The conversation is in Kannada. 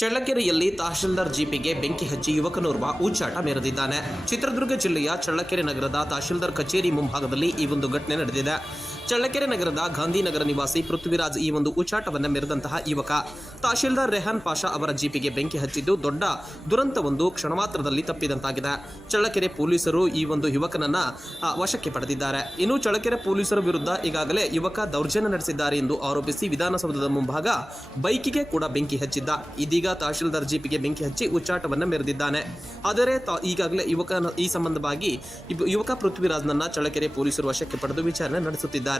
ಚಳ್ಳಕೆರೆಯಲ್ಲಿ ತಹಶೀಲ್ದಾರ್ ಜೀಪಿಗೆ ಬೆಂಕಿ ಹಚ್ಚಿ ಯುವಕನೋರ್ವ ಉಚ್ಚಾಟ ಮೆರೆದಿದ್ದಾನೆ. ಚಿತ್ರದುರ್ಗ ಜಿಲ್ಲೆಯ ಚಳ್ಳಕೆರೆ ನಗರದ ತಹಶೀಲ್ದಾರ್ ಕಚೇರಿ ಮುಂಭಾಗದಲ್ಲಿ ಈ ಒಂದು ಘಟನೆ ನಡೆದಿದೆ. ಚಳ್ಳಕೆರೆ ನಗರದ ಗಾಂಧಿನಗರ ನಿವಾಸಿ ಪೃಥ್ವಿರಾಜ್ ಈ ಒಂದು ಉಚ್ಚಾಟವನ್ನು ಮೆರೆದಂತಹ ಯುವಕ ತಹಶೀಲ್ದಾರ್ ರೆಹಾನ್ ಪಾಷಾ ಅವರ ಜೀಪಿಗೆ ಬೆಂಕಿ ಹಚ್ಚಿದ್ದು ದೊಡ್ಡ ದುರಂತವೊಂದು ಕ್ಷಣಮಾತ್ರದಲ್ಲಿ ತಪ್ಪಿದಂತಾಗಿದೆ. ಚಳ್ಳಕೆರೆ ಪೊಲೀಸರು ಈ ಒಂದು ಯುವಕನನ್ನ ವಶಕ್ಕೆ ಪಡೆದಿದ್ದಾರೆ. ಇನ್ನು ಚಳ್ಳಕೆರೆ ಪೊಲೀಸರ ವಿರುದ್ಧ ಈಗಾಗಲೇ ಯುವಕ ದೌರ್ಜನ್ಯ ನಡೆಸಿದ್ದಾರೆ ಎಂದು ಆರೋಪಿಸಿ ವಿಧಾನಸೌಧದ ಮುಂಭಾಗ ಬೈಕಿಗೆ ಕೂಡ ಬೆಂಕಿ ಹಚ್ಚಿದ್ದ. ಇದೀಗ ತಹಶೀಲ್ದಾರ್ ಜೀಪಿಗೆ ಬೆಂಕಿ ಹಚ್ಚಿ ಉಚ್ಚಾಟವನ್ನು ಮೆರೆದಿದ್ದಾನೆ. ಆದರೆ ಈಗಾಗಲೇ ಈ ಸಂಬಂಧವಾಗಿ ಯುವಕ ಪೃಥ್ವಿರಾಜ್ನನ್ನ ಚಳ್ಳಕೆರೆ ಪೊಲೀಸರು ವಶಕ್ಕೆ ಪಡೆದು ವಿಚಾರಣೆ ನಡೆಸುತ್ತಿದ್ದಾರೆ.